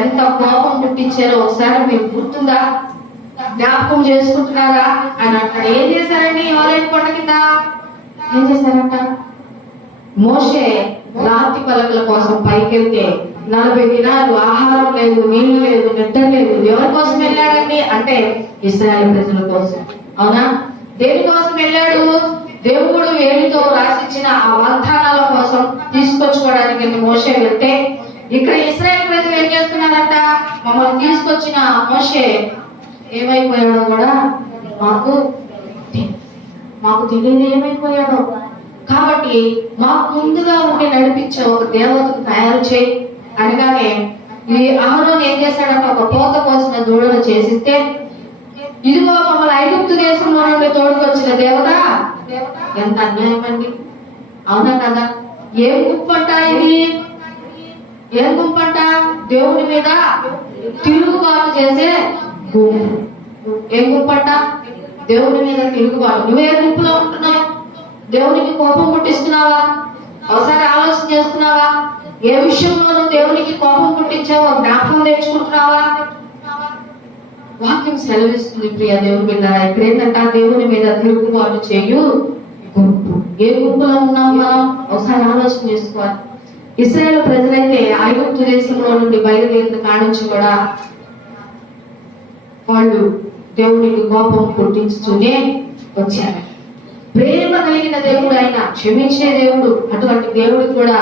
ఎంత కోపం పుట్టించారో ఒకసారి మీకు గుర్తుందా? జ్ఞాపకం చేసుకుంటున్నారా? అని అంటాడు. ఏం చేశారండి ఎవరైనా కొండ కింద? ఏం చేశారంట? మోషే రాతి పలకల కోసం పైకి వెళ్తే 40 దినాలు ఆహారం లేదు, నీళ్లు లేదు, నిద్ర లేదు. ఎవరి కోసం వెళ్ళాడండి అంటే ఇశ్రాయేలు ప్రజల కోసం. అవునా? దేని కోసం వెళ్ళాడు? దేవుడు వేలితో రాసిచ్చిన ఆ వాగ్దానాల కోసం తీసుకొచ్చుకోవడానికి మోషే వెళ్తే, ఇక్కడ ఇశ్రాయేలు ప్రజలు ఏం చేస్తున్నారంట? మమ్మల్ని తీసుకొచ్చిన మోషే ఏమైపోయాడో కూడా మాకు తెలియదు ఏమైపోయాడో. కాబట్టి మాకు ముందుగా ఉండి నడిపించే ఒక దేవతను తయారు చేయి అనగానే ఈ అహరోను ఏం చేశాడంటే ఒక పోత కోసిన దూడను చేసిస్తే, ఇదిగో మమ్మల్ని ఐగుప్తు దేశంలో నుండి తోడుకొచ్చిన దేవత. ఎంత అన్యాయం అండి, అవునా కదా? ఏం గుంపంట ఇది? ఏం గుంపంట? దేవుని మీద తిరుగుబాటు చేసే గుంపు. ఏం గుంపంట? దేవుని మీద తిరుగుబాటు. నువ్వే గుంపులో ఉంటున్నావు? దేవునికి కోపం పుట్టిస్తున్నావా? ఒకసారి ఆలోచన చేస్తున్నావా? ఏ విషయంలోనూ దేవునికి కోపం పుట్టించావో జ్ఞాపకం తెచ్చుకుంటున్నావా? వాక్యం సెలవిస్తుంది ప్రియ దేవుని మీద. ఇక్కడ ఏంటంటే దేవుని మీద తిరుగుబాటు చేయు గుంపు. ఏ గుంపులో ఉన్నాం మనం? ఒకసారి ఆలోచన చేసుకోవాలి. ఇశ్రాయేలు ప్రజలైతే ఐగుప్తు దేశంలో నుండి బయలుదేరిన కానుంచి కూడా వాళ్ళు దేవునికి కోపం పుట్టించుతూనే వచ్చారు. ప్రేమ కలిగిన దేవుడు ఆయన, క్షమించే దేవుడు. అటువంటి దేవుడు కూడా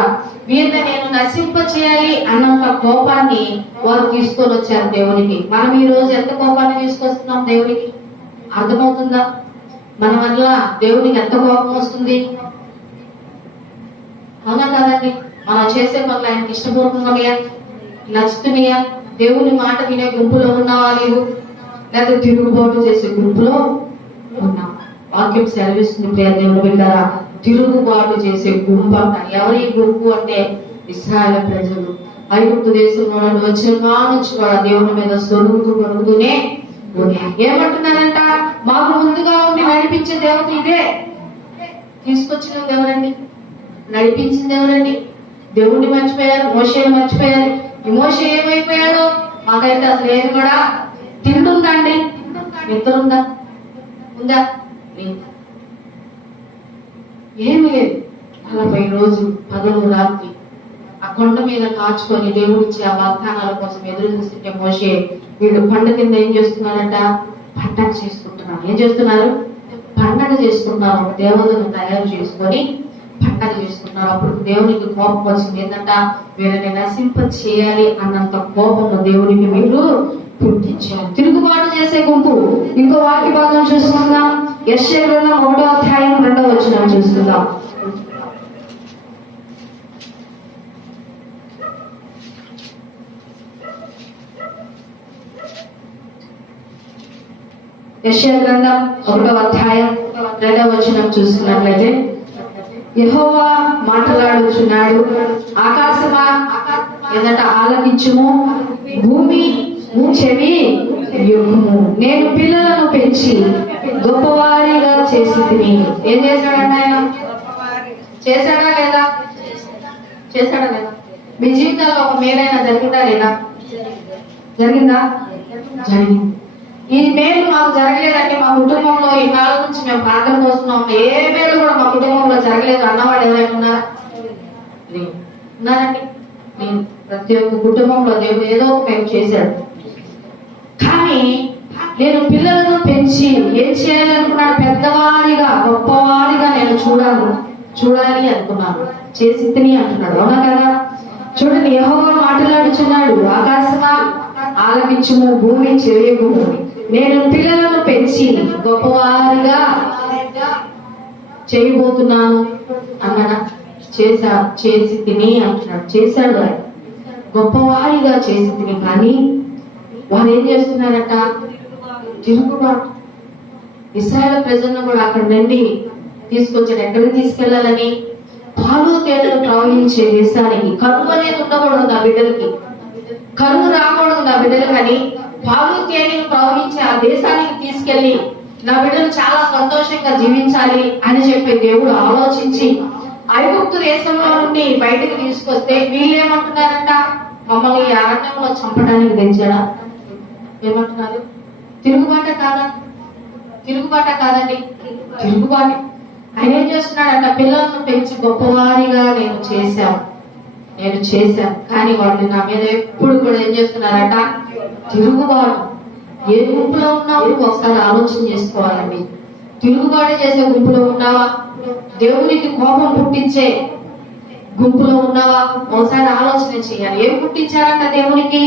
వీరిని నేను నశింప చేయాలి అన్నంత కోపాన్ని వారు తీసుకొని వచ్చారు దేవునికి. మనం ఈ రోజు ఎంత కోపాన్ని తీసుకొస్తున్నాం దేవునికి? అర్థమవుతుందా? మన వల్ల దేవునికి ఎంత కోపం వస్తుంది? అవునా కదండి? మనం చేసే పనులు ఆయనకి ఇష్టపడుతున్నాయా? నచ్చుతున్నాయా? దేవుని మాట వినే గుంపులో ఉన్నావా నీవు? లేదా తిరుగుబాటు చేసే గుంపులో ఉన్నావా? వాక్యం సెలవిస్తుంది ప్రియ దేవుని బిడ్డలారా, తిరుగుబాటు చేసే గుంపు అంట. ఎవరి గుంపు అంటే ఇశ్రాయేలు ప్రజలు. ఐగుప్తు దేశంలో నుండి వచ్చిన కానుంచి కూడా దేవుని మీద సొరుగుతూనే ఏమంటున్నారంట? మాకు ముందుగా ఉండి నడిపించే దేవత ఇదే. తీసుకొచ్చిన ఎవరండి? నడిపించింది ఎవరండి? దేవుణ్ణి మర్చిపోయారు, మోషేని మర్చిపోయారు. ఈ మోషే ఏమైపోయాడు? మాకైతే అసలు ఏమి కూడా తింటుందండి, నిద్ర ఉందా? ఉందా? ఏమి లేదు. 40 రోజులు పగలు రాత్రి ఆ కొండ మీద కాచుకొని దేవుడిచ్చి ఆ వాగ్దానాల కోసం ఎదురు చూస్తుంటే మోషే వీళ్ళు కొండ కింద ఏం చేస్తున్నారంట? పండగ చేసుకుంటున్నారు. ఏం చేస్తున్నారు? పండగ చేసుకుంటున్నారు. ఒక దేవతను తయారు చేసుకొని పండగ చేసుకున్నారు. అప్పుడు దేవునికి కోపం వచ్చింది. ఏంటంట? వీళ్ళని నశింప చేయాలి అన్నంత కోపము దేవునికి మీరు పుట్టించారు. తిరుగుబాటు చేసే గుంపు. ఇంకో వాక్య భాగం చూసుకుందాం. యెషయా గ్రంథం 1వ అధ్యాయం 2వ వచనం చూసుకుందాం. యెషయా గ్రంథం 1వ అధ్యాయం 2వ వచనం చూసుకున్నట్లయితే, యెహోవా మాట్లాడుచున్నాడు, ఆకాశమా ఏంటంట? ఆలకించుము, భూమి చెవి యొక్కుము. నేను పిల్లలను పెంచి గొప్పవారిగా చేసి తిని. ఏం చేశాడంట ఆయన? చేశాడా లేదా? చేశాడా లేదా? మీ జీవితంలో ఒక మేలైనా జరిగిందా లేదా? జరిగిందా? జరిగింది. ఈ మేలు మాకు జరగలేదంటే మా కుటుంబంలో ఈ కాలం నుంచి మేము ప్రార్థన కోస్తున్నాం, ఏ మేలు కూడా మా కుటుంబంలో జరగలేదు అన్నవాడు ఎవరైనా ఉన్నారా? ఉన్నారండి. ప్రతి ఒక్క కుటుంబంలో దేవుడు ఏదో ఒక మేము చేశాడు. కానీ నేను పిల్లలను పెంచి ఏం చేయాలనుకున్నాను? పెద్దవాడిగా గొప్పవాడిగా నేను చూడాలి అనుకున్నాను. చేసి తిని అంటున్నాడు. అవునా కదా? చూడండి, యెహోవా మాట్లాడుచున్నాడు, ఆకాశమా ఆలకించుము, భూమి చెవియొక్కుము. నేను పిల్లలను పెంచి గొప్పవారిగా చేయబోతున్నాను అన్నాడా? చేసి తిని అంటున్నాడు. చేశాడు ఆయన, గొప్పవారిగా చేసి తిని. కానీ వారు ఏం చేస్తున్నారట? తిరుగుబాటు. ఇశ్రాయేలు ప్రజలను కూడా అక్కడ నుండి తీసుకొచ్చాడు. ఎక్కడికి తీసుకెళ్లాలని? పాలు తేనెలు ప్రవహించే దేశానికి. కరువు అనేది ఉండకూడదు నా బిడ్డలకి, కరువు రాకూడదు నా బిడ్డలు. కానీ పాలు తేనెలు ప్రవహించే ఆ దేశానికి తీసుకెళ్లి నా బిడ్డలు చాలా సంతోషంగా జీవించాలి అని చెప్పి దేవుడు ఆలోచించి ఐగుప్తు దేశంలో నుండి బయటకు తీసుకొస్తే వీళ్ళు ఏమంటున్నారంట? మమ్మల్ని ఈ అరణ్యంలో చంపడానికి తెచ్చాడా? ఏమంటున్నారు? తిరుగుబాట కాదా? తిరుగుబాట కాదండి, తిరుగుబాటు. ఆయన ఏం చేస్తున్నాడంట? పిల్లలను పెంచి గొప్పవారిగా నేను చేశాను. కానీ వాళ్ళు నా మీద ఎప్పుడు కూడా ఏం చేస్తున్నారట? తిరుగుబాటు. ఏ గుంపులో ఉన్నావు ఒకసారి ఆలోచన చేసుకోవాలండి. తిరుగుబాటు చేసే గుంపులో ఉన్నావా? దేవునికి కోపం పుట్టించే గుంపులో ఉన్నావా? ఒకసారి ఆలోచన చేయాలి. ఏం పుట్టించారంట దేవునికి?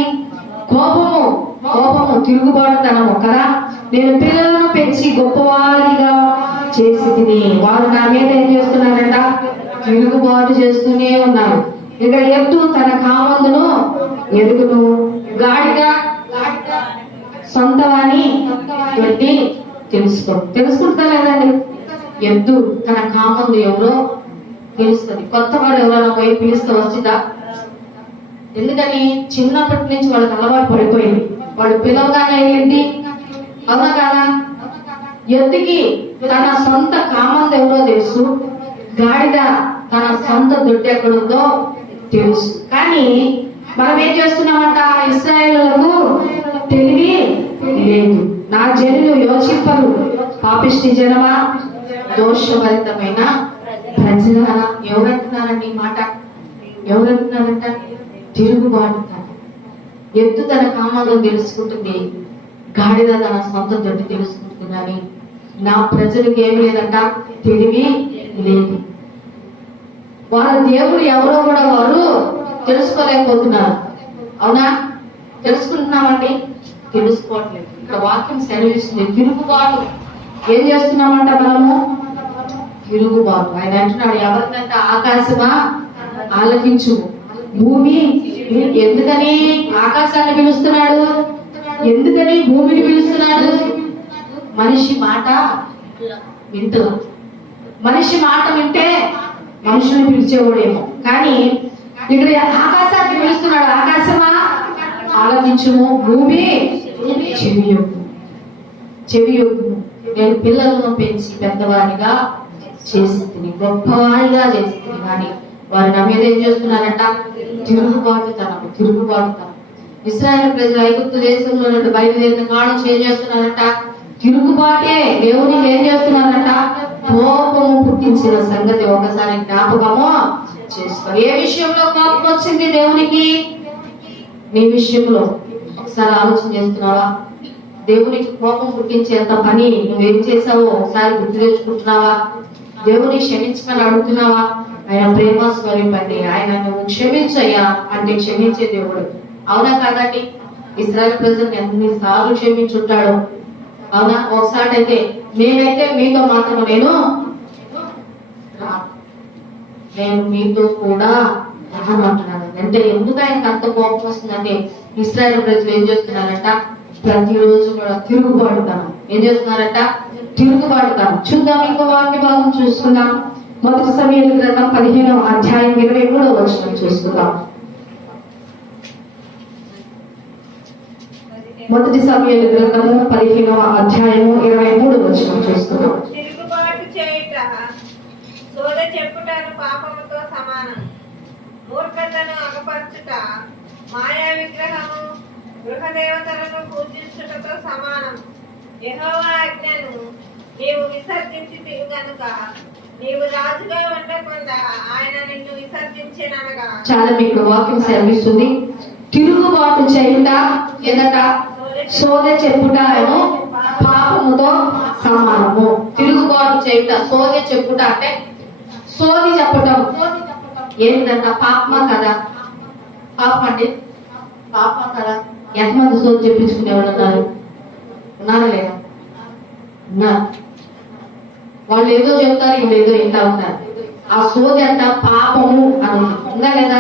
కోపము, తిరుగుబాటుతనము కదా. నేను పిల్లలను పెంచి గొప్పవారిగా చేసి తిని వారు నా మీద ఏం చేస్తున్నారంట? తిరుగుబాటు చేస్తూనే ఉన్నారు. ఇక ఎద్దు తన కామందును ఎదుగును, గాడిద సొంతవాని పెట్టి తెలుసుకుంటా లేదండి. ఎద్దు తన కామందు ఎవరో తెలుస్తుంది. కొత్తవాడు ఎవరైనా పోయి పిలుస్తూ వచ్చిందా? ఎందుకని? చిన్నప్పటి నుంచి వాళ్ళకి అలవాటు పడిపోయింది. వాడు పిలవగానే ఏంటి? అవునా కాదా? ఎద్దుకి తన సొంత కామందు ఎవరో తెలుసు, గాడిద తన సొంత దొడ్డు ఎక్కడుందో తెలుసు. కానీ మనం ఏం చేస్తున్నామంట? ఇశ్రాయేలులకు తెలివి లేదు. నా జనులు యోచింపరు, పాపిష్టి జనమా, దోషభరితమైన ప్రజల. ఎవరంటున్నారండి ఈ మాట? ఎవరంటున్నారంట? తిరుగుబాటు. ఎద్దు తన కామాలను తెలుసుకుంటుంది, గాడిద తన సొంత దొడ్డి తెలుసుకుంటుందని. నా ప్రజలకు ఏమి లేదంట? తెలివి లేదు. వాళ్ళ దేవుడు ఎవరో కూడా వారు తెలుసుకోలేకపోతున్నారు. అవునా? తెలుసుకుంటున్నామండి? తెలుసుకోవట్లేదు. ఇక్కడ వాక్యం సెలవిస్తుంది తిరుగుబాటు. ఏం చేస్తున్నామంట మనము? తిరుగుబాటు. ఆయన అంటున్నాడు, ఎవరినంట? ఆకాశమా ఆలకించు, భూమి. ఎందుకని ఆకాశాన్ని పిలుస్తున్నాడు? ఎందుకని భూమిని పిలుస్తున్నాడు? మనిషి మాట వింటూ, మనిషి మాట వింటే మనుషుని పిలిచేవాడేమో, కానీ ఇక్కడ ఆకాశాన్ని పిలుస్తున్నాడు. ఆకాశమా ఆలకించుము, భూమి చెవియొగ్గు. నేను పిల్లలను పెంచి పెద్దవారిగా చేసి తిని, గొప్పవారిగా చేసి తిని, కానీ వారు నా మీద ఏం చేస్తున్నారంట? తిరుగుబాటుతనం. ఇశ్రాయేలు ప్రజలు ఐగుప్తు దేశంలో నుండి బయలుదేరిన కాలం ఏం చేస్తున్నారంట? తిరుగుబాటే. దేవునికి ఏం చేస్తున్నారంట? కోపము పుట్టించిన సంగతి ఒకసారి జ్ఞాపకము చేసుకో. ఏ విషయంలో కోపం వచ్చింది దేవునికి? నీ విషయంలో ఒకసారి ఆలోచన చేస్తున్నావా? దేవునికి కోపం పుట్టించేంత పని నువ్వేం చేసావో ఒకసారి గుర్తు తెచ్చుకుంటున్నావా? దేవుని క్షమించమని అడుగుతున్నావా? ఆయన ప్రేమ స్వరూపండి. ఆయన నువ్వు క్షమించయ్యా అంటే క్షమించే దేవుడు. అవునా కాదండి? ఇశ్రాయేలు ప్రజలను ఎన్నిసార్లు క్షమించుంటాడు. అవునా? ఒకసారి అయితే నేనైతే మీతో మాత్రం నేను మీతో కూడా రానంటున్నాను అంటే ఎందుకు ఆయనకు అంత కోపం వస్తుందంటే ఇశ్రాయేలు ప్రజలు ఏం చేస్తున్నారంట? ప్రతిరోజు కూడా తిరుగుబాటుతాను. ఏం చేస్తున్నారంట? తిరుగుబాటుతాను. చూద్దాం, ఇంకో వాక్య భాగం చూసుకుందాం. మొదటి సమూయేలు గ్రంథం 15వ అధ్యాయం 23వ వచనం చూసుకుందాం. మొదటి సమూయేలు గ్రంథము 15వ అధ్యాయము 23వ వచనం చూసుకుందాం. తిరుగుబాటు చేయుట సోదె చెప్పుటను పాపముతో సమానం, మూర్ఖతను అగపరచుట మాయా విగ్రహము గృహదేవతలను పూజించుటతో సమానం. యెహోవా ఆజ్ఞను నీవు విసర్జించితివి గనుక నీవు రాజుగా ఉండకుండా ఆయన నిన్ను విసర్జించెననగా. చాలా మీకు వాక్యం సెలవిస్తుంది. తిరుగుబాటు చేయుట ఎదట సోదె చెప్పుట పాపముతో సమానము. తిరుగుబాటు చేయుట, సోదె చెప్పుట అంటే సోది చెప్పటం. ఏంటంట? పాపమా కదా? పాపం అండి, పాపం కదా? ఎంతమంది సోది చెప్పించుకునేవాళ్ళు ఉన్నారు? ఉన్నారా లేదా? ఉన్నారు. వాళ్ళు ఏదో చెప్తారు, వీళ్ళు ఏదో ఇంటా ఉంటారు. ఆ సోది అంట పాపము అని ఉందా లేదా?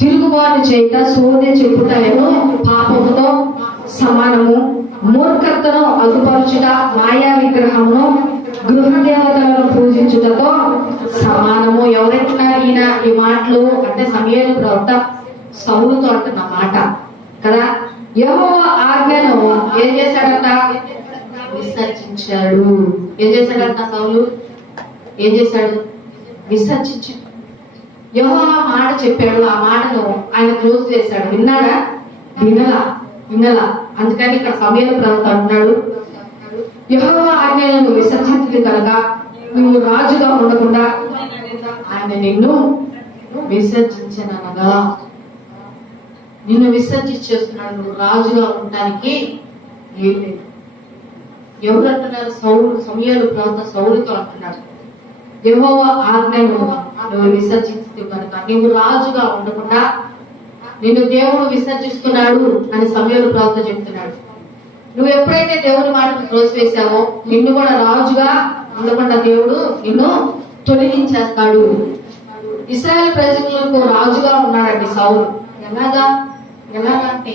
తిరుగుబాటు చేయుట సోదె చెప్పుట పాపముతో సమానము, మూర్ఖతను అగుపరచుట మాయా విగ్రహమును గృహదేవతలను పూజించుటతో సమానము. ఎవరంటున్నారు ఈయన ఈ మాటలు అంటే? సమూయేలు ప్రవక్త సౌలుతో అంటున్న మాట కదా. యెహోవా ఆజ్ఞను ఏం చేశాడంట? విసర్జించాడు. ఏం చేశాడంట? సౌలు ఏం చేశాడు? విసర్జించాడు. యెహోవా మాట చెప్పాడు, ఆ మాటను ఆయన త్రోసి వేశాడు. విన్నాడా? వినలా. అందుకని ఇక్కడ సమూయేలు ప్రవక్త అంటున్నాడు, యెహోవా ఆజ్ఞలను విసర్జించింది కనుక నువ్వు రాజుగా ఉండకుండా ఆయన నిన్ను విసర్జించనగా. నిన్ను విసర్జించేస్తున్నాడు. నువ్వు రాజుగా ఉండడానికి ఏం లేదు. ఎవరు అంటున్నారు? సమూయేలు ప్రవక్త సౌలుతో అంటున్నాడు, యెహోవా ఆజ్ఞను నువ్వు విసర్జిస్తూ కనుక నువ్వు రాజుగా ఉండకుండా నిన్ను దేవుడు విసర్జిస్తున్నాడు అని సమూయేలు ప్రవక్త చెప్తున్నాడు. నువ్వు ఎప్పుడైతే దేవుని మాటను త్రోసివేశావో నిన్ను కూడా రాజుగా ఉండకుండా దేవుడు నిన్ను తొలగించేస్తాడు. ఇశ్రాయేలు ప్రజలకు రాజుగా ఉన్నాడండి సౌలు. ఎలాగంటే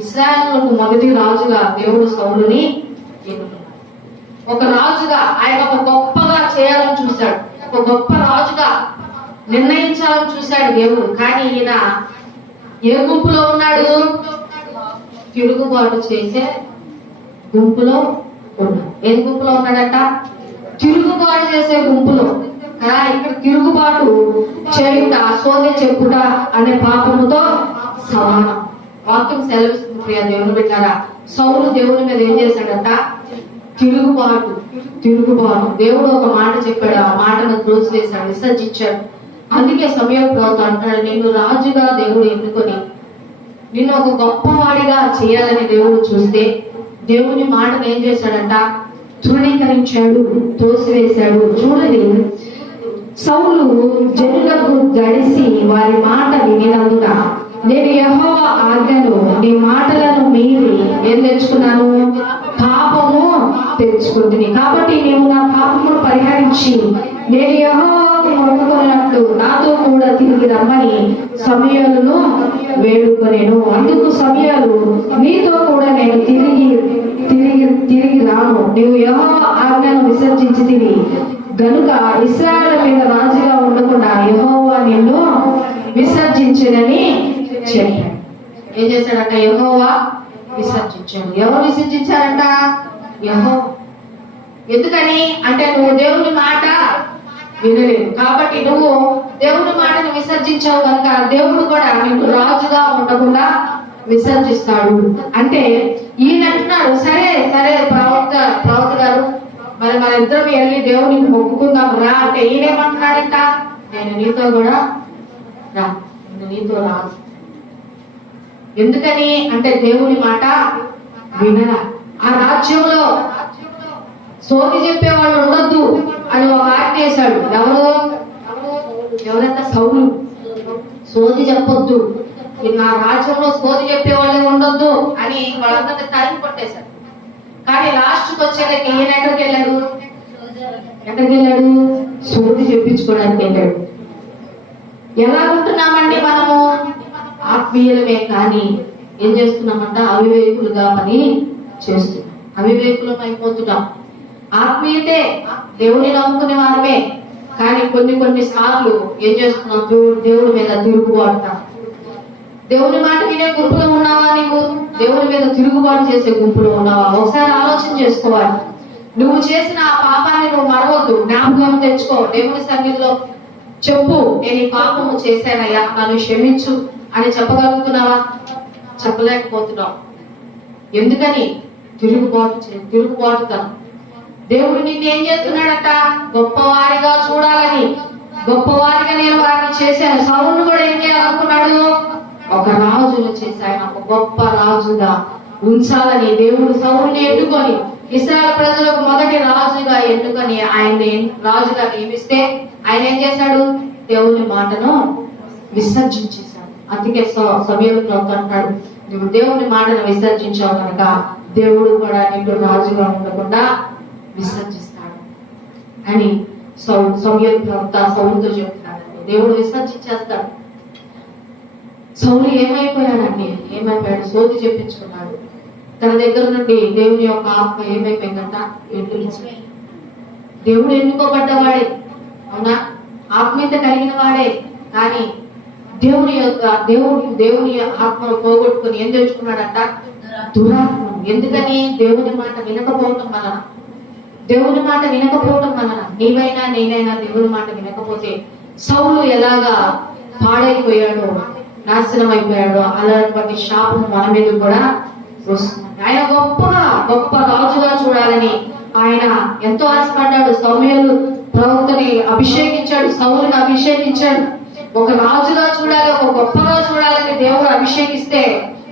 ఇశ్రాయేలుకు మొదటి రాజుగా దేవుడు సౌలుని ఎన్నుకున్నాడు. ఒక రాజుగా ఆయన ఒక గొప్పగా చేయాలని చూశాడు, ఒక గొప్ప రాజుగా నిర్ణయించాలని చూశాడు దేవుడు. కానీ ఈయన ఏ గుంపులో ఉన్నాడు? తిరుగుబాటు చేసే గుంపులో ఉన్నాడు. ఏ గుంపులో ఉన్నాడట? తిరుగుబాటు చేసే గుంపులో. ఇక్కడ తిరుగుబాటు చేయుట, సోదె చెప్పుట అనే పాపముతో సమానం. వాక్యం సెలవిస్తుంది ప్రియ దేవుని బిడ్డారా. సౌలు దేవుని మీద ఏం చేశాడట? తిరుగుబాటు. దేవుడు ఒక మాట చెప్పాడు, ఆ మాటను త్రోసివేశాడు, విసర్జించాడు. అందుకే సమూయేలు ప్రవక్త అంటాడు, నిన్ను రాజుగా దేవుడు ఎన్నుకొని నిన్ను ఒక గొప్పవాడిగా చేయాలని దేవుడు చూస్తే దేవుని మాటను ఏం చేశాడంట? తృణీకరించాడు, తోసివేశాడు. చూడండి, సౌలు జనులకు గడిసి వారి మాట వినినందున నేను యెహోవా ఆజ్ఞను నీ మాటలను మీరి ఏం తెచ్చుకున్నాను? పాపము తెచ్చుకుంటుంది. కాబట్టి నేను నా పాపమును పరిహరించి నేను యెహోవాకు మొక్కుకున్నట్లు నాతో కూడా తిరిగి రమ్మని సమూయేలును వేడుకొనెను. అందుకు సమూయేలు, నీతో కూడా నేను తిరిగి రాను. నీవు యెహోవా ఆజ్ఞను విసర్జించితివి గనుక ఇశ్రాయేలు మీద రాజుగా ఉండకుండా యెహోవా నిన్ను విసర్జించునని చెప్పాడు. ఏం చేశాడంట? యెహోవా విసర్జించాడు. ఎవరు విసర్జించారంట? యెహోవా. ఎందుకని అంటే నువ్వు దేవుని మాట వినలేదు కాబట్టి నువ్వు దేవుని మాటను విసర్జించావు కనుక దేవుడు కూడా నిన్ను రాజుగా ఉండకుండా విసర్జిస్తాడు. అంటే ఈయన అంటున్నాడు, సరే ప్రవక్త గారు, మరి మన ఇద్దరం వెళ్ళి దేవునికి మొక్కుకుందాం రా అంటే ఈయనేమంటున్నాడంట? నేను నీతో కూడా రా, నేను నీతో రాను. ఎందుకని అంటే దేవుని మాట వినరా. ఆ రాజ్యంలో సోది చెప్పేవాళ్ళు ఉండొద్దు అని ఒక ఆజ్ఞ వేశాడు. ఎవరంతా? సౌలు. సోది చెప్పొద్దు, నా రాజ్యంలో సోది చెప్పేవాళ్ళు ఉండొద్దు అని వాళ్ళందరినీ తరిమి కొట్టేశాడు. కానీ లాస్ట్కి వచ్చేసరికి ఈయన ఎక్కడికి వెళ్ళాడు? సోది చెప్పించుకోవడానికి వెళ్ళాడు. ఎలా ఉంటున్నామండి మనము? ఆత్మీయులమే కానీ ఏం చేస్తున్నామంట? అవివేకులుగా పని చేస్తున్నాం, అవివేకులం అయిపోతున్నాం. ఆత్మీయతే దేవుని నమ్ముకునే వారమే కానీ కొన్ని సార్లు ఏం చేస్తున్నాం? దేవుడి మీద తిరుగుబాటుతాం. దేవుని మాట వినే గుంపులో ఉన్నావా? నీవు దేవుని మీద తిరుగుబాటు చేసే గుంపులో ఉన్నావా? ఒకసారి ఆలోచన చేసుకోవాలి. నువ్వు చేసిన ఆ పాపాన్ని నువ్వు మరవద్దు, జ్ఞాపకం తెచ్చుకో. దేవుని సన్నిధిలో చెప్పు, నేను ఈ పాపము చేశానయ్యా, నన్ను క్షమించు అని చెప్పగలుగుతున్నావా? చెప్పలేకపోతున్నావు. ఎందుకని? తిరుగుబాటుతనం. దేవుడు నిన్ను ఏం చేస్తున్నాడట? గొప్పవారిగా చూడాలని, గొప్పవారిగా నేను వారిని చేశాను. సౌలును కూడా ఏం చేయాలనుకున్నాడు? ఒక రాజును చేసి ఆయన ఒక గొప్ప రాజుగా ఉంచాలని దేవుడు సౌలుని ఎన్నుకొని ఇశ్రాయేలు ప్రజలకు మొదటి రాజుగా ఎన్నుకొని ఆయన్ని రాజుగా నియమిస్తే ఆయన ఏం చేశాడు? దేవుని మాటను విసర్జించేశాడు. అందుకే సమూయేలు ప్రవక్త అంటాడు, నువ్వు దేవుని మాటను విసర్జించావు కనుక దేవుడు కూడా నిన్ను రాజుగా ఉండకుండా విసర్జిస్తాడు అని సమూయేలు ప్రవక్త సౌలుతో చెప్తున్నాడు. దేవుడు విసర్జించేస్తాడు. సౌలు ఏమైపోయాడండి? సోది చెప్పించుకున్నాడు. తన దగ్గర నుండి దేవుని యొక్క ఆత్మ ఏమైపోయిందంట? దేవుడు ఎన్నుకోబడ్డవాడే, అవునా? ఆత్మీయత కలిగిన వాడే, కానీ దేవుని ఆత్మను పోగొట్టుకుని ఏం తెచ్చుకున్నాడంట? దురాత్మ. ఎందుకని? దేవుని మాట వినకపోవటం వలన. నీవైనా నేనైనా దేవుని మాట వినకపోతే సౌలు ఎలాగా పాడైపోయాడు, నాశనం అయిపోయాడు, అలాంటి శాపం మన మీద కూడా వస్తుంది. ఆయన గొప్ప రాజుగా చూడాలని ఆయన ఎంతో ఆశపడ్డాడు. సమూయేలు ప్రవక్తని అభిషేకించాడు, సౌలుని అభిషేకించాడు. ఒక రాజుగా చూడాలి, ఒక గొప్పగా చూడాలని దేవుడు అభిషేకిస్తే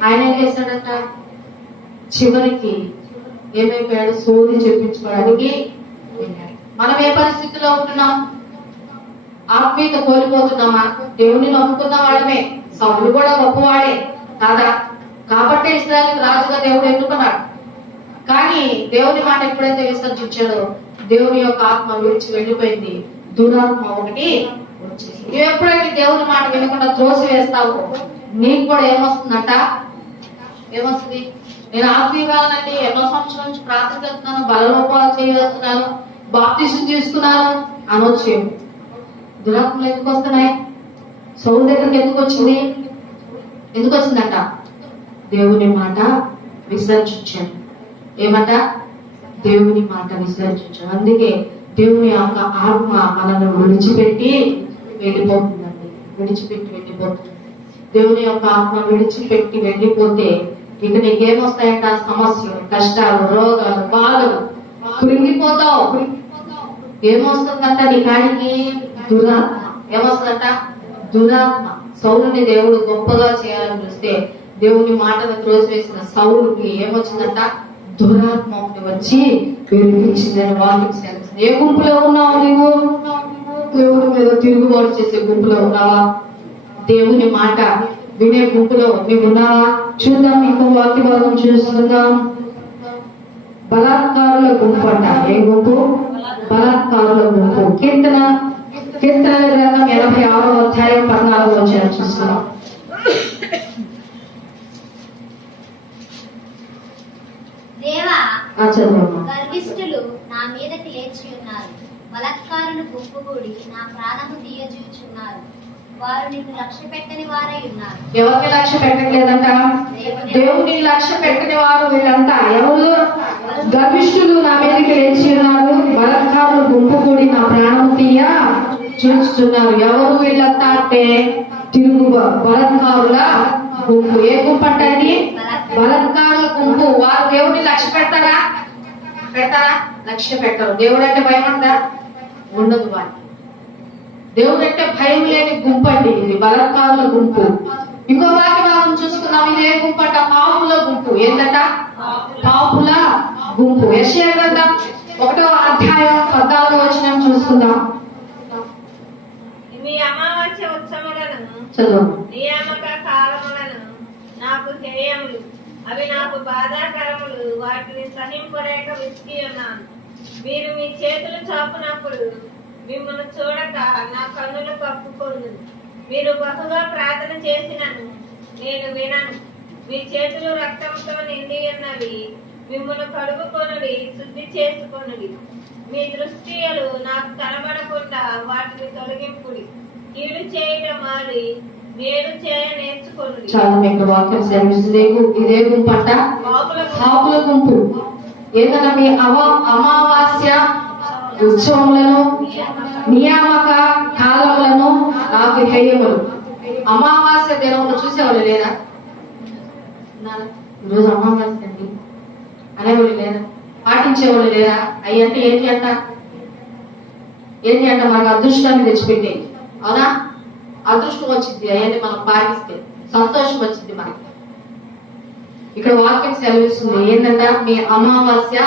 ఆయన ఏం చేశాడంట? చివరికి ఏమైపోయాడు? సోది చెప్పించుకోవడానికి వెళ్ళాడు. మనం ఏ పరిస్థితిలో ఉంటున్నాం? ఆత్మీయత కోల్పోతున్నామా? దేవుని నమ్ముకున్న వాళ్ళమే. సౌలు కూడా గొప్పవాడే కాదా? కాబట్టే ఇశ్రాయేలుకు రాజుగా దేవుడు ఎన్నుకున్నాడు. కానీ దేవుని మాట ఎప్పుడైతే విసర్జించాడో దేవుని యొక్క ఆత్మ విడిచి వెళ్ళిపోయింది. దురాత్మ ఒకటి వచ్చేసి ఎప్పుడైతే దేవుని మాట వినకుండా త్రోసి వేస్తావో నీకు కూడా ఏమొస్తుందట? ఏమొస్తుంది? నేను ఆత్మీయురాలనండి, ఎన్నో సంవత్సరాల నుంచి ప్రార్థన చేస్తున్నాను, బలలోపాలు చేస్తున్నాను, బాప్తిసం తీసుకున్నాను అనొచ్చు. దురాత్మలు ఎందుకు వస్తున్నాయి? సౌలు దగ్గరికి ఎందుకు వచ్చింది? ఎందుకు వచ్చిందట? దేవుని మాట విసర్జించాడు. ఏమంట? దేవుని మాట విసర్జించాడు. అందుకే దేవుని యొక్క ఆత్మ మనల్ని విడిచిపెట్టి వెళ్ళిపోతుందండి. విడిచిపెట్టి వెళ్ళిపోతుంది. దేవుని యొక్క ఆత్మ విడిచిపెట్టి వెళ్ళిపోతే ఇక నీకేమొస్తాయంట? సమస్యలు, కష్టాలు, రోగాలు, బాధలు, కృంగిపోతావు. ఏమొస్తుందంట నీ కాడికి? దురాత్మ. ఏమొస్తుందంట? దురాత్మ. సౌలుని దేవుడు గొప్పగా చేయాలని చూస్తే దేవుని మాటను త్రోసివేసిన సౌలుకి ఏమొచ్చిందంట? దురాత్మ ఒకటి వచ్చి వినిపించిందని వాక్యం సెలవిస్తుంది. ఏ గుంపులో ఉన్నావు నీవు? దేవుడి మీద తిరుగుబాటు చేసే గుంపులో ఉన్నావా? దేవుని మాట వినే గుంపులో నీవు ఉన్నావా? చూద్దాం, ఇంకో వాక్య భాగం చూస్తున్నాం. బలాత్కారుల గుంపు అంట. ఏ గుంపు? బలాత్కారుల గుంపు. కీర్తనల గ్రంథం 86వ అధ్యాయం 14వ వచనం చూస్తున్నాం. దేవా, గర్విష్ఠులు నా మీదకి లేచి ఉన్నారు, బలాత్కారులు గుంపుగూడి నా ప్రాణము తీయజూచున్నారు. వారు నిన్ను లక్ష్య పెట్టని వారై ఉన్నారు. ఎవరిని లక్ష్య పెట్టట్లేదంట? దేవుని లక్ష్య పెట్టని వారు వీళ్ళంట. ఎవరు? గర్విష్ఠులు నా మీదకి లేచి ఉన్నారు, బలాత్కారులు గుంపుగూడి నా ప్రాణము తీయ చూస్తున్నారు. ఎవరు వీళ్ళంతా అంటే బలాత్కారుల గుంపు. ఏ గుంపు అంటే? బలాత్కారుల గుంపు. వారు దేవుని లక్ష్య పెడతారా? లక్ష్య పెట్టరు. దేవుడు అంటే భయం ఉందా? ఉండదు. వారికి దేవుడు అంటే భయం లేని గుంపు అండి ఇది, బలాత్కారుల గుంపు. ఇంకో వాక్య భాగం చూసుకున్నాం. ఇది ఏ గుంపు అంట? పాపుల గుంపు. ఏంటంట? పాపుల గుంపు. యెషయా గ్రంథం 1వ అధ్యాయం 14వ వచనం చూసుకుందాం. మీ అమావాస్య ఉత్సవములను, నియామక కాలములను నాకు హేయములు, అవి నాకు బాధాకరములు. వాటిని సహింపలేక విసిగి ఉన్నాను. మీరు మీ చేతులు చాపునప్పుడు మిమ్మల్ని చూడక నా కన్నులు కప్పుకొందును. మీరు బహుగా ప్రార్థన చేసినను నేను వినను. మీ చేతులు రక్తంతో నిండి ఉన్నవి. మిమ్మల్ని కడుగుకొనుడి, శుద్ధి చేసుకొనుడి. మీ దృష్టిలు నాకు కనబడకుండా వాటిని తొలగింపుడి. కీడు చేయటం మారి మేలు చేయ నేర్చుకొనుడి. చాలా మీకు వాక్యం సెలవిస్తుంది. ఇదే గుంపు అంట? పాపుల గుంపు. ఏదైనా మీ అమావాస్య ఉత్సవములను, నియామక కాలములను నాకు హేయములు. అమావాస్య దినములు చూసేవాళ్ళు లేదా? ఈరోజు అమావాస్య అండి అనేవాళ్ళు లేదా? పాటించేవాళ్ళు లేదా? అవి అంటే ఏంటి అంట? మనకు అదృష్టాన్ని తెచ్చిపెట్టే. అవునా? అదృష్టం వచ్చింది అవన్నీ మనం పాటిస్తే, సంతోషం వచ్చింది మనకి. ఇక్కడ వాక్యం సెలవిస్తుంది ఏంటంట? మీ అమావాస్య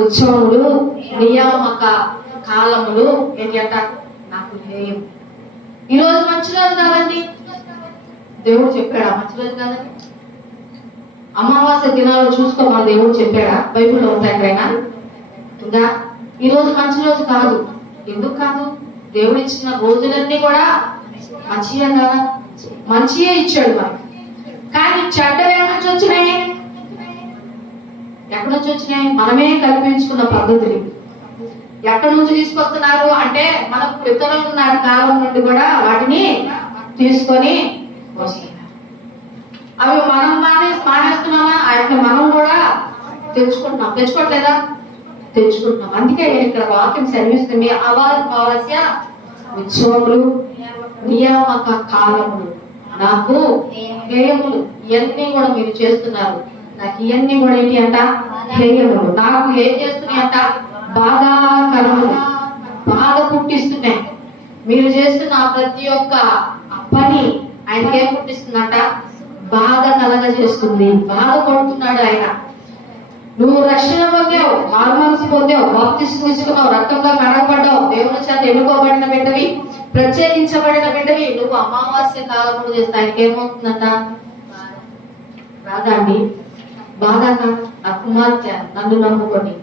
ఉత్సవములు, నియామక కాలములు ఏంటి అంట? నాకు హేయం. ఈరోజు మంచి రోజు కాదండి. దేవుడు చెప్పాడా మంచి రోజు కాదండి? అమావాస్య దినాలు చూసుకోమని దేవుడు చెప్పాడా? బైబిల్లో ఉంటాయి ఎక్కడైనా ఉందా? ఈ రోజు మంచి రోజు కాదు. ఎందుకు కాదు? దేవుడు ఇచ్చిన రోజులన్నీ కూడా మంచిగా కదా, మంచిగా ఇచ్చాడు మనకి. కానీ చెడ్డలు ఎక్కడి నుంచి వచ్చినాయి? మనమే కల్పించుకున్న పద్ధతులు. ఎక్కడి నుంచి తీసుకొస్తున్నారు అంటే మనకు పితరులు నాటి కాలం నుండి కూడా వాటిని తీసుకొని వస్తున్నారు. అవి మనం మానేస్తున్నామా? అంటే మనం కూడా తెచ్చుకోవట్లేదా? తెచ్చుకుంటున్నాం. అందుకే ఇక్కడ వాక్యం సెలవిస్తుంది. అమావాస్య ఉత్సవములు, నియామక కాలములు, నాకు హేయములు. ఇవన్నీ కూడా మీరు చేస్తున్నారు. నాకు ఇవన్నీ కూడా ఏంటి అంట? హేయములు. నాకు ఏం చేస్తున్నాయంట? బాధాకరములు, బాధ పుట్టిస్తున్నాయి. మీరు చేస్తున్న ప్రతి ఒక్క పని ఆయనకి ఏం పుట్టిస్తుందంట? బాధ కలగజేస్తుంది. బాధపడుతున్నాడు ఆయన. నువ్వు రక్షణ పొందావు, మారుమనసు పొందావు, బాప్తిస్మం తీసుకున్నావు, రక్తంలో కడగబడ్డావు, దేవుని చేత ఎన్నుకోబడిన బిడ్డవి, ప్రత్యేకించబడిన బిడ్డవి. నువ్వు అమావాస్య కాలములు చేస్తే ఆయనకి ఏమవుతుందంట? రాదా అండి? బాధగా ఆ కుమార్తె నన్ను నమ్ముకొని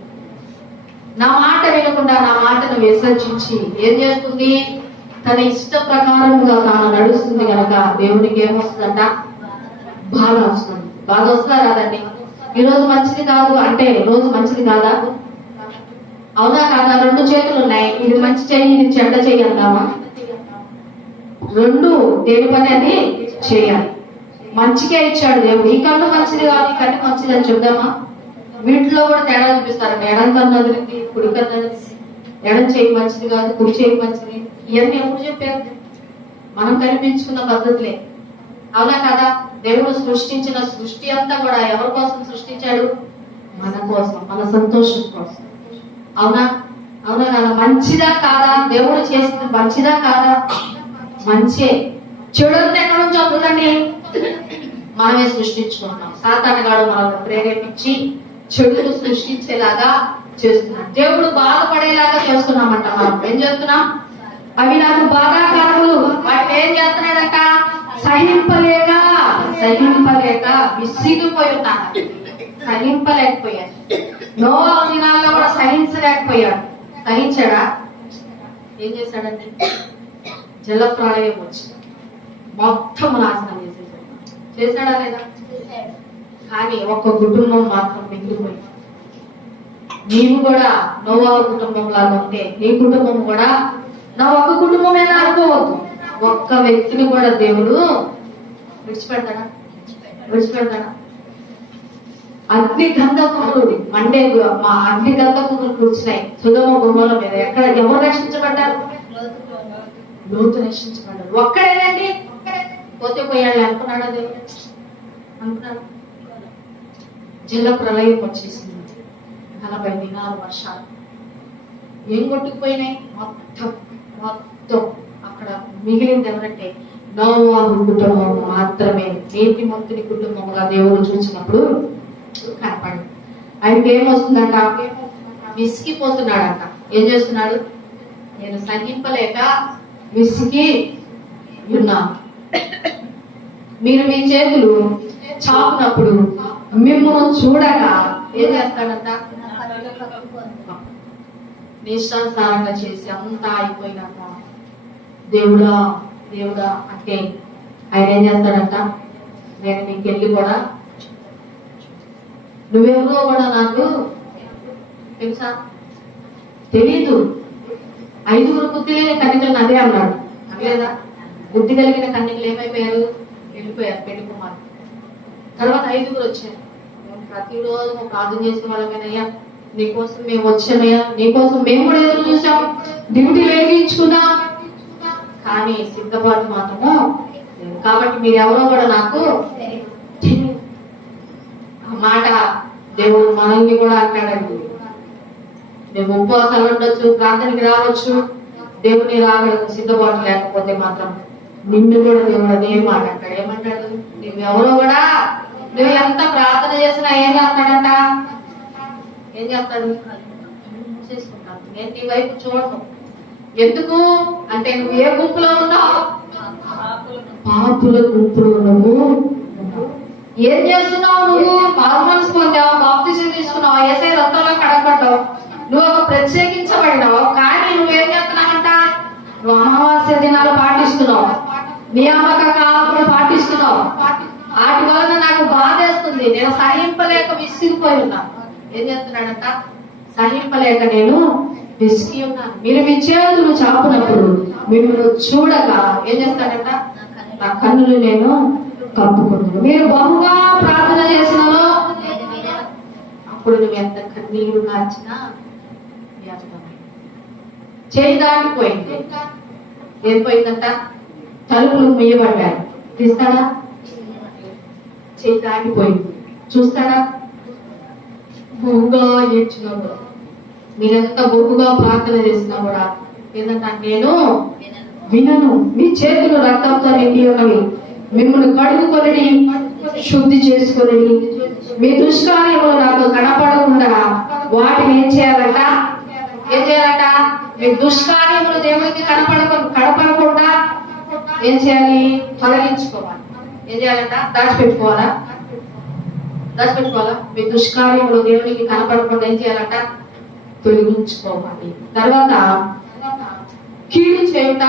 నా మాట వినకుండా నా మాటను విసర్జించి ఏం చేస్తుంది? తన ఇష్ట ప్రకారముగా తాను నడుస్తుంది కనుక దేవునికి ఏమొస్తుందంట? బాధ వస్తుంది. బాధ వస్తుందా రాదండి? ఈ రోజు మంచిది కాదు అంటే రోజు మంచిది కాదా? అవునా కాదా? రెండు చేతులు ఉన్నాయి, ఇది మంచి చెయ్యి, ఇది చెడ్డ చెయ్యి అందామా? రెండు దేని పని అది చేయాలి. మంచిగా ఇచ్చాడు దేవుడు. ఈ కన్ను మంచిది కాదు, ఈ కన్ను మంచిది అని చెప్దామా? వీటిలో కూడా తేడా చూపిస్తారండి. ఎడం కన్ను అదిరింది, కుడి కన్ను అదిరింది. ఎడం చెయ్యి మంచిది కాదు, కుడి చెయ్యి మంచిది. ఇవన్నీ ఎప్పుడు చెప్పారు? మనం కనిపించుకున్న పద్ధతులే. అవునా కదా? దేవుడు సృష్టించిన సృష్టి అంతా కూడా ఎవరి కోసం సృష్టించాడు? మన కోసం, మన సంతోషం కోసం. అవునా? అవునా కదా? మంచిదా కాదా? దేవుడు చేసింది మంచిదా కాదా? మంచే. చెడు అంతా ఎక్కడి నుంచి వస్తుందండి? మనమే సృష్టించుకుంటున్నాం. సాతానుగాడు మనల్ని ప్రేరేపించి చెడును సృష్టించేలాగా చేస్తున్నాం. దేవుడు బాధపడేలాగా చేస్తున్నామంట. మనం ఏం చేస్తున్నాం? అవి నాకు బాధాకరములు. వాటిని ఏం చేస్తున్నాడట? సహింపలేక విసిగిపోయి ఉన్నాను. సహింపలేకపోయాను. నోవా దినాల్లో కూడా సహించలేకపోయాడు. సహించాడా? ఏం చేశాడండి? జలప్రళయం వచ్చి మొత్తం నాశనం చేసేసాడు. చేశాడా లేదా? కానీ ఒక్క కుటుంబం మాత్రం మిగిలిపోయింది. నీవు కూడా నోవా కుటుంబం లాగా ఉంటే నీ కుటుంబం కూడా నా ఒక్క కుటుంబమేనా అనుకోవద్దు. ఒక్క వ్యక్తిని కూడా దేవుడు విడిచిపెడతాడా? అగ్ని గంధకములు మండే మా అగ్ని గంధకములు కూర్చున్నాయి సుధమ గుమ్మల మీద. ఎక్కడ ఎవరు రక్షించబడ్డారు? లోతు రక్షించబడ్డారు. ఒక్కడేనండి. పోతే పోయాడు అనుకున్నాడా దేవుడు? అనుకున్నాడు. జల ప్రళయం వచ్చేసింది. 40 దినాలు వర్షాలు. ఏం కొట్టుకుపోయినాయి? మొత్తం అక్కడ మిగిలింది ఎవరంటే నోవాహు కుటుంబం మాత్రమే. నీతిమంతుని కుటుంబంగా దేవుడు చూసినప్పుడు కనపడి ఆయనకి ఏమొస్తుందంట? విసిగిపోతున్నాడంట. ఏం చేస్తున్నాడు? నేను సహింపలేక విసిగి ఉన్నాను. మీరు మీ చేతులు చాపునప్పుడు మిమ్మల్ని చూడక ఏం చేస్తాడంట? నిష్ఠానుసారంగా చేసి అంతా అయిపోయినాక దేవుడా అంటే ఆయన ఏం చేస్తాడంట? నేను నీకు వెళ్ళి కూడా నువ్వెవరో కూడా నాకు తెలుసా? తెలీదు. 5 బుద్ధి లేని కన్యకలను అదే అన్నాడు. అనలేదా? బుద్ధి కలిగిన కన్యకలు ఏమైపోయారు? వెళ్ళిపోయారు పెళ్లి కుమారు. తర్వాత 5 వచ్చారు. ప్రతిరోజు ప్రార్థన చేసిన వాళ్ళమేనయ్యా, నీకోసం మేము వచ్చామయ్యా, నీకోసం మేము కూడా ఎదురు చూసాం, డ్యూటీ వేగించుకున్నాం, కానీ సిద్ధపాటు మాత్రము. కాబట్టి మీరు ఎవరో కూడా నాకు ఆ మాట దేవుడు మనల్ని కూడా అంటాడండి. మేము ఉపవాసాలు ఉండొచ్చు, ప్రార్థనకి రావచ్చు, దేవుని రావడం సిద్ధపాటు లేకపోతే మాత్రం నిన్ను కూడా దేవుడు అదే మాట అంటాడు. ఏమంటాడు? నువ్వెవరో కూడా నువ్వు ఎంత ప్రార్థన చేసినా ఏం చేస్తాడంట? ఏం చేస్తాడు? చేసుకుంటాను. నేను నీ వైపు చూడను. ఎందుకు అంటే నువ్వు ఏ గుంపులో ఉన్నావు? పాపుల గుంపులో నువ్వు ఏం చేస్తున్నావు? నువ్వు మారుమనసు పొందావు, బాప్తిసం తీసుకున్నావు, యేసయ్య రక్తంలో కడగబడ్డావు, నువ్వు ఒక ప్రత్యేకించబడినావు. కానీ నువ్వేం చేస్తున్నావంట? నువ్వు అమావాస్య దినాలు పాటిస్తున్నావు, నియామక కాలములు పాటిస్తున్నావు. వాటి వలన నాకు బాధేస్తుంది, నేను సహింపలేక విసిగిపోయి ఉన్నాను. ఏం చేస్తున్నాడంట? సహింపలేక నేను విసిగి ఉన్నాను. మీరు మీ చేతులు చాపునప్పుడు మిమ్మల్ని చూడక ఏం చేస్తాడంట? నా కన్నులు నేను కప్పుకున్నాను. మీరు బహుగా ప్రార్థన చేసినాలో అప్పుడు నువ్వు ఎంత కన్నీరు కాచినా చేయి దాటిపోయింది. ఏం పోయిందంట? తలుపులు మూయబడ్డాయి, తీస్తాడా? చేయి తాగిపోయింది, చూస్తాడా? బొగ్గుగా ఏడ్చినా కూడా, మీరెంత బొగ్గుగా ప్రార్థన చేసినా కూడా ఏదంటే నేను వినను. మీ చేతులు రక్తంతో నిండి ఉన్నవి, మిమ్మల్ని కడుగుకొని శుద్ధి చేసుకొని మీ దుష్కార్యములు నాకు కనపడకుండా వాటిని ఏం చేయాలంట? మీ దుష్కార్యములు దేవునికి కనపడకుండా ఏం చేయాలి? తొలగించుకోవాలి. ఏం చేయాలంట? దాచిపెట్టుకోవాలా? మీ దుష్కార్యములు దేవునికి కనపడకుండా ఏం చేయాలంట? తొలగించుకోవాలి. తర్వాత కీడు చేయుట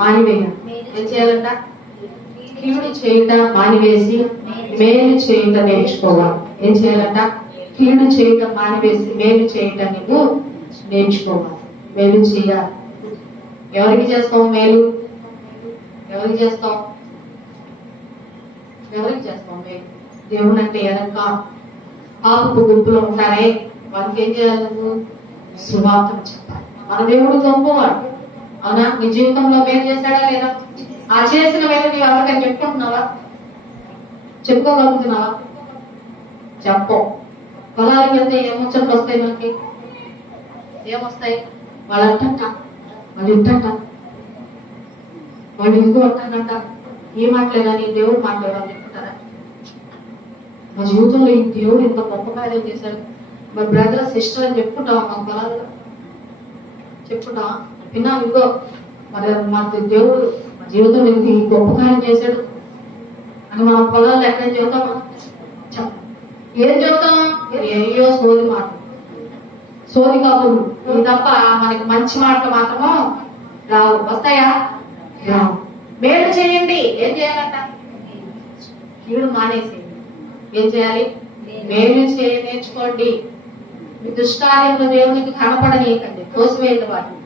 మానివేయాలి. ఏం చేయాలంట? కీడు చేయుట మానివేసి మేలు చేయుట నేర్చుకోవాలి. ఏం చేయాలంట? కీడు చేయుట మానివేసి మేలు చేయుట నువ్వు నేర్చుకోవాలి. మేలు చేయాలి. ఎవరికి చేస్తావు మేలు? ఎవరికి చేస్తావు మేలు? దేవుడు అంటే ఎనక పాపపు గుంపులో ఉంటారే వాళ్ళకి ఏం చేయాలి? నువ్వు సువార్తను చెప్పాలి. మన దేవుడు గొప్పవాడు, అవునా? నీ జీవితంలో మేలు చేశాడా లేదా? ఆ చేసిన మేలు నీవు ఎవరికైనా చెప్పుకుంటున్నావా? చెప్పుకోగలుగుతున్నావా? చెప్పు. పొలాలకు వెళ్తే ఏం ముచ్చట్లు వస్తాయి? మనకి ఏమొస్తాయి? వాళ్ళు అంటంట, వాళ్ళు ఇంటంట, వాళ్ళు ఇంకో అంటారంట. ఏ మాటలేదా? నీ దేవుడు మాట్లాడాలని చెప్పుకుంటారా? మా జీవితంలో ఈ దేవుడు ఇంత గొప్ప కార్యం చేశాడు, మరి బ్రదర్ సిస్టర్ అని చెప్పుకుంటావా? మా పొలాలు చెప్పుకుంటావా? విన్నా ఇంకో మరి మా దేవుడు మా జీవితంలో ఇంక ఈ గొప్ప కార్యం చేశాడు అని మన పొలాల్లో ఎక్కడ చెబుతామా? ఏం చెబుతాం? ఏయో సోది మాట, సోది కబుర్లు, ఇది తప్ప మనకి మంచి మాటలు మాత్రము రావు. వస్తాయా? రావు. మేలు చేయండి. ఏం చేయాలంట? కీడు మానేసేయండి. ఏం చేయాలి? మేలు నేర్చుకోండి. మీ దుష్కార్యములు దేవునికి కనపడనీయకండి, తోసివేయండి వాటిని.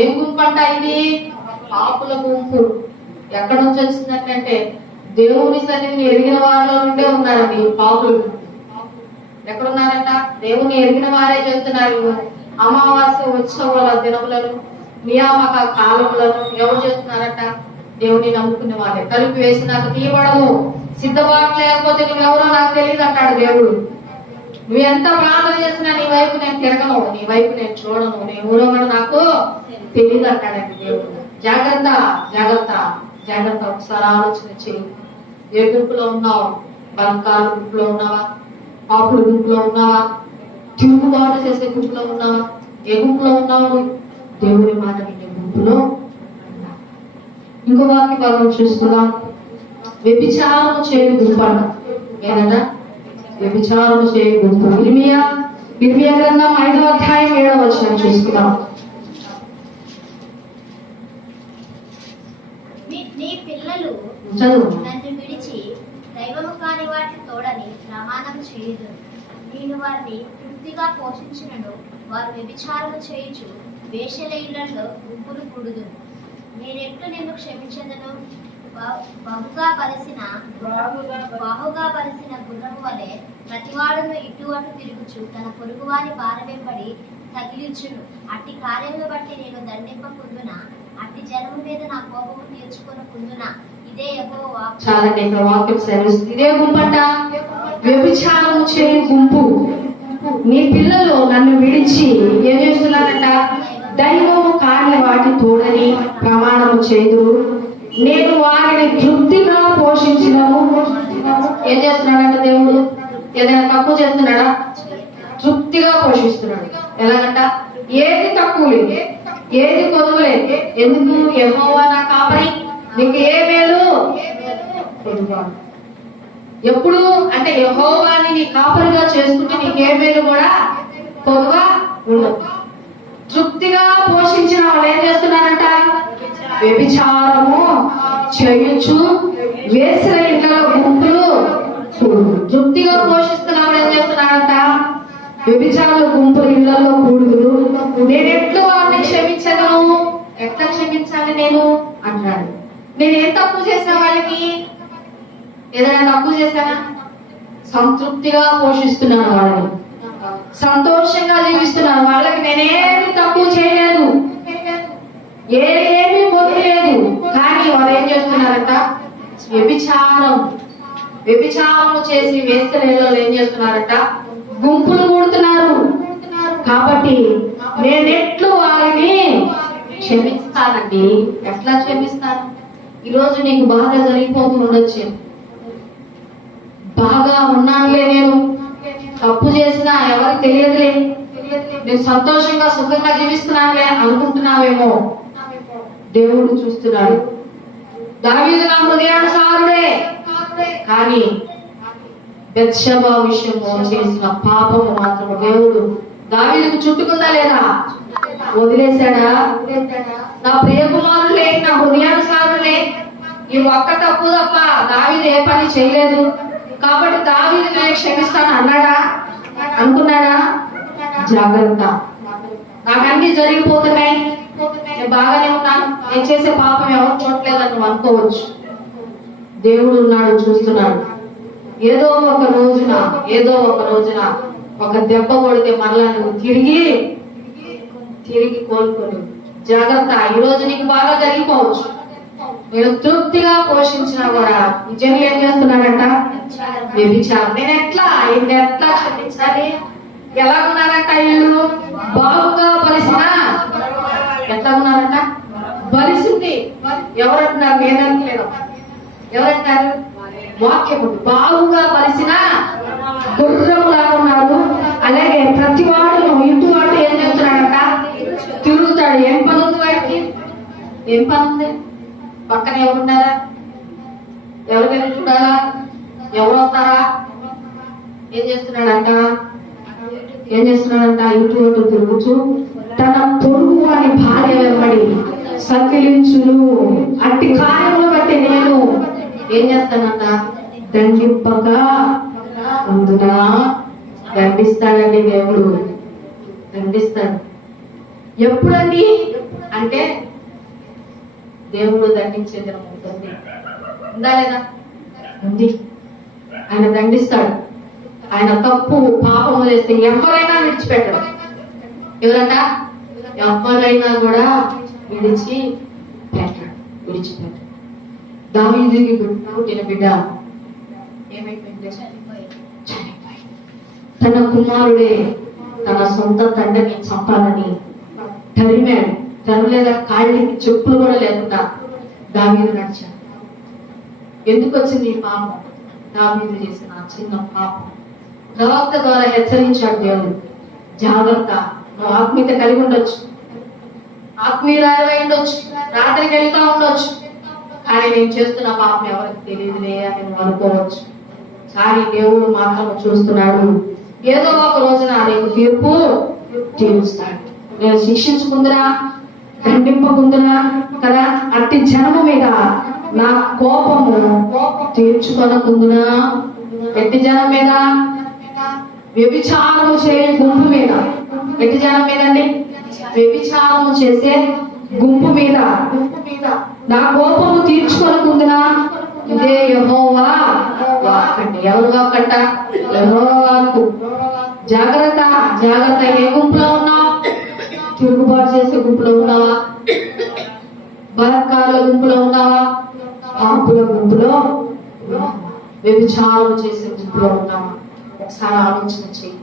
ఏం గుంపు అంట ఇది? పాపుల గుంపు. ఎక్కడి నుంచి వచ్చిందంటే దేవుని సన్నిధిని ఎరిగిన వారిలో నుండే ఉన్నారండి పాపుల గుంపు. ఎక్కడున్నారంట? దేవుని ఎరిగిన వారే చేస్తున్నారు. అమావాస్య ఉత్సవాల దినములను, నియామక కాలములను ఎవరు చేస్తున్నారంట? దేవుని నమ్ముకునే వారే. తలుపు వేసి నాకు తీయబడదు, సిద్ధపాటు లేకపోతే నువ్వెవరో నాకు తెలియదు అంటాడు దేవుడు. నువ్వు ఎంత ప్రార్థన చేసినా నీ వైపు నేను తిరగను, నీ వైపు నేను చూడను, నీ ఎవరో కూడా నాకు తెలియదు అంటాడండి దేవుడు. జాగ్రత్త, జాగ్రత్త, జాగ్రత్త. ఒకసారి ఆలోచన చేయి. ఏ గుంపులో ఉన్నావు? బలకాల గుంపులో ఉన్నావా? పాపుల గుంపులో ఉన్నావా? తిరుగుబాటు చేసే గుంపులో ఉన్నావా? ఏ గుంపులో ఉన్నావు? దేవుని మాట వినే గుంపులో. ఇంకో వాక్య భాగం చూస్తున్నాం. వ్యభిచారము చేయు గుంపు అంట. ఏదన్నా వ్యభిచారము చేయు గుంపు. ఇర్మియా గ్రంథం 5వ అధ్యాయం 7వ వచనం చూస్తున్నాం. నీ పిల్లలు చదువు. నన్ను విడిచి దైవము కాని వాటిని తోడని ప్రమాణం చేయదు. నేను వారిని తృప్తిగా పోషించినను వారు వ్యభిచారము చేయుచు వేశ్యల ఇళ్లలో గుంపులు కూడుదు. నేనెట్లు నిన్ను క్షమించదను? బాహుగా బలిసిన గుర్రము వలె ప్రతివాడును ఇటు అటు తిరుగుచు తన పొరుగువాని బారవెంబడి తగిలించును. అట్టి కార్యమును బట్టి నేను దండింపకుందున, అట్టి జనము మీద నా కోపము తీర్చుకొనకుందున. ఇదే యెహోవా. చాలండి, ఇక్కడ వాక్యం సెలవిస్తుంది. ఇదే గుంపంట వ్యభిచారము చేయు గుంపు. నీ పిల్లలు నన్ను విడిచి ఏం చేస్తున్నారంట? దైవము కాని వాటి తోడని ప్రమాణము చేదురు. నేను వారిని తృప్తిగా పోషించినను. ఏం చేస్తున్నాడంట దేవుడు? ఏదైనా తక్కువ చేస్తున్నాడా? తృప్తిగా పోషిస్తున్నాడు. ఎలాగంట? ఏది తక్కువ లేదు, ఏది కొదువు లేదు. ఎందుకు? యెహోవా నా కాపరి, నీకు ఏ మేలు ఎప్పుడు అంటే యెహోవాని నీ కాపరిగా చేసుకుంటే నీకు ఏ మేలు కూడా కొదువా ఉండదు. తృప్తిగా పోషించిన వాళ్ళు ఏం చేస్తున్నారంట? వ్యభిచారము చేయుచు వేసిన ఇంట్లో గుంపులు. తృప్తిగా పోషిస్తున్న వాళ్ళు ఏం చేస్తున్నారంట? వ్యభిచార గుంపులు ఇళ్లలో కూడుదురు. నేను ఎట్లు వారిని క్షమించగలను? ఎట్లా క్షమించాలి నేను అంటాడు. నేనేం తప్పు చేసా? వాళ్ళకి ఏదైనా తప్పు చేశానా? సంతృప్తిగా పోషిస్తున్నాను వాళ్ళని, సంతోషంగా జీవిస్తున్నాను వాళ్ళకి. నేనేమి తప్పు చేయలేదు. ఏమీ పొందలేదు. కానీ వారు ఏం చేస్తున్నారట? వ్యభిచారం చేసి వేశ్యలలో ఏం చేస్తున్నారట? గుంపులు కూడుతున్నారు. కాబట్టి నేనెట్లు వారిని క్షమిస్తానండి. ఎట్లా క్షమిస్తాను? ఈరోజు నీకు బాగా జరిగిపోతూ ఉండొచ్చు. బాగా ఉన్నానులే, నేను తప్పు చేసినా ఎవరికి తెలియదులే, నేను సంతోషంగా సుఖంగా జీవిస్తున్నానులే అనుకుంటున్నావేమో. దేవుడు చూస్తున్నాడు. దావీదు నా హృదయానుసారుడే, కానీ బెత్షెబా విషయంలో చేసిన పాపము మాత్రం దేవుడు దావీదుకు చుట్టుకుందా లేదా? వదిలేశాడా? నా ప్రియకుమారులే, నా హృదయానుసారులే, ఈ ఒక్క తప్పు తప్ప దావీదు ఏ పని చేయలేదు కాబట్టి దావీదు నేను క్షమిస్తాను అన్నాడా? అనుకున్నాడా? జాగ్రత్త, నాకు అన్ని జరిగిపోతున్నాయి, నేను బాగానే ఉన్నాను, నేను చేసే పాపం ఎవరు చూడలేదని నువ్వు అనుకోవచ్చు. దేవుడు ఉన్నాడు, చూస్తున్నాడు. ఏదో ఒక రోజున ఒక దెబ్బ కొడితే మరలా నువ్వు తిరిగి కోలుకోలేవు. జాగ్రత్త, ఈ రోజు నీకు బాగా జరిగిపోవచ్చు, నేను తృప్తిగా పోషించినా కూడా ఈ జనులు ఏం చేస్తున్నాడంట? వ్యభిచారం. నేను ఎట్లా క్షమించాలి? ఎలా ఉన్నారంట వీళ్ళు? బాగుగా బలిసిన, ఎట్లా ఉన్నారంట? బలిసింది. ఎవరంటున్నారు? నేనంటలేదు. ఎవరంటారు? వాక్యము. బాగుగా బలిసిన గుర్రములాగా ఉన్నారు. అలాగే ప్రతి వాడును ఇటు వాడు ఏం చేస్తున్నాడంట? తిరుగుతాడు. ఏం పని ఉంది వాడికి? ఏం పని ఉంది? పక్కన ఎవరున్నారా? ఎవరికైనా చూడాలా? ఎవరు వస్తారా? ఏం చేస్తున్నాడంట? ఇటు అటు తిరుగుచు తన పొరుగు వారి భార్య వెంబడి సకిలించును. అట్టి కార్యములు బట్టి నేను ఏం చేస్తానంట? దండింపక అందునా. దండిస్తాడండి దేవుడు, దండిస్తాడు. ఎప్పుడండి అంటే దేవుడు దండించే దినం ఉంటుంది. ఉందా లేదా? ఉంది. ఆయన దండిస్తాడు. ఆయన తప్పు పాపము చేస్తే ఎవరైనా విడిచిపెట్టడు. ఎవరంట? ఎవరైనా కూడా విడిచిపెట్టడు. దావీదుకి పుట్టిన బిడ్డ ఏమైపోయింది? చనిపోయి. తన కుమారుడే తన సొంత తండ్రిని చంపాలని తరిమాడు. తనలేదా? కాళ్ళకి చెప్పులు కూడా లేకుండా దావీదు నడిచాడు. ఎందుకు వచ్చింది ఈ పాపం? దావీదు చేసిన చిన్న పాపం. ప్రవక్త ద్వారా హెచ్చరించాడు దేవుడు, జాగ్రత్త, నువ్వు ఆత్మీయత కలిగి ఉండొచ్చు, ఆత్మీయురాలై ఉండొచ్చు, రాత్రికి వెళ్తా ఉండొచ్చు, కానీ నేను చేస్తున్న పాపం ఎవరికి తెలియదులే అని నువ్వు అనుకోవచ్చు. కానీ దేవుడు మాత్రం చూస్తున్నాడు. ఏదో ఒక రోజున నీకు తీర్పు తీరుస్తాడు. నేను శిక్షించుకుందురా, దండింపకుందురా కదా? అట్టి జనము మీద నా కోపము తీర్చుకొనకుందునా? ఎట్టి జనం మీద? వ్యభిచారము చేయ గుంపు మీద. ఎట్టి జనం మీదండి? వ్యభిచారము చేసే గుంపు మీద నా కోపము తీర్చుకొనకుందునా? ఇదే యెహోవా వాక్కు. ఎవరు వాక్కంట? యెహోవా వాక్కు. జాగ్రత్త. ఏ గుంపులో ఉన్నావు? తిరుగుబాటు చేసే గుంపులో ఉన్నావా? బలత్కారుల గుంపులో ఉన్నావా? పాపుల గుంపులో, వ్యభిచారం చేసే గుంపులో ఉన్నావా? ఒకసారి ఆలోచన చెయ్యి.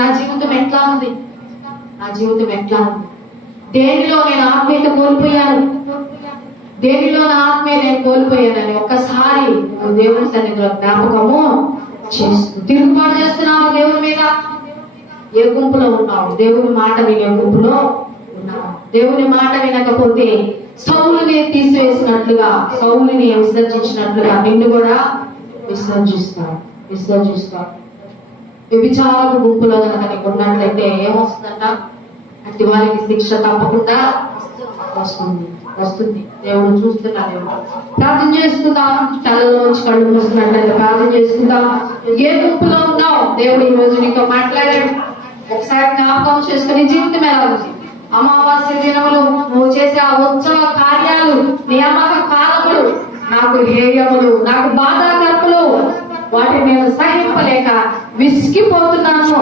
నా జీవితం ఎట్లా ఉంది? దేనిలో నేను ఆత్మీయత కోల్పోయాను? దేనిలో నా ఆత్మీయ నేను కోల్పోయానని ఒక్కసారి నువ్వు దేవుని సన్నిధిలో జ్ఞాపకము చేస్తూ తిరుగుబాటు చేస్తున్నావు దేవుని మీద. ఏ గుంపులో ఉన్నావు? దేవుని మాట వినే గుంపులో ఉన్నావు. దేవుని మాట వినకపోతే సౌలుని తీసివేసినట్లుగా, సౌలుని విసర్జించినట్లుగా నిన్ను కూడా విసర్జిస్తావు. వ్యభిచారపు గుంపులో కనుక నీకు ఉన్నట్లయితే ఏమొస్తుందంట? అట్టి వారికి శిక్ష తప్పకుండా వస్తుంది. దేవుడు చూస్తున్నాడు. ప్రార్థన చేసుకుందాం. తలలోంచి కళ్ళు మూసుకున్నట్లయితే ప్రార్థన చేసుకుందాం. ఏ గుంపులో ఉన్నావు? దేవుడు ఈ రోజు నీతో మాట్లాడాడు. ఒకసారి జ్ఞాపకం చేసుకుని జీవితం ఎలా ఉంది? అమావాస్య దినములు నువ్వు చేసే ఆ ఉత్సవ కార్యాలు, నియామక కాలములు నాకు హేయములు, నాకు బాధాకరములు, వాటిని నేను సహింపలేక విసిగిపోతున్నాను.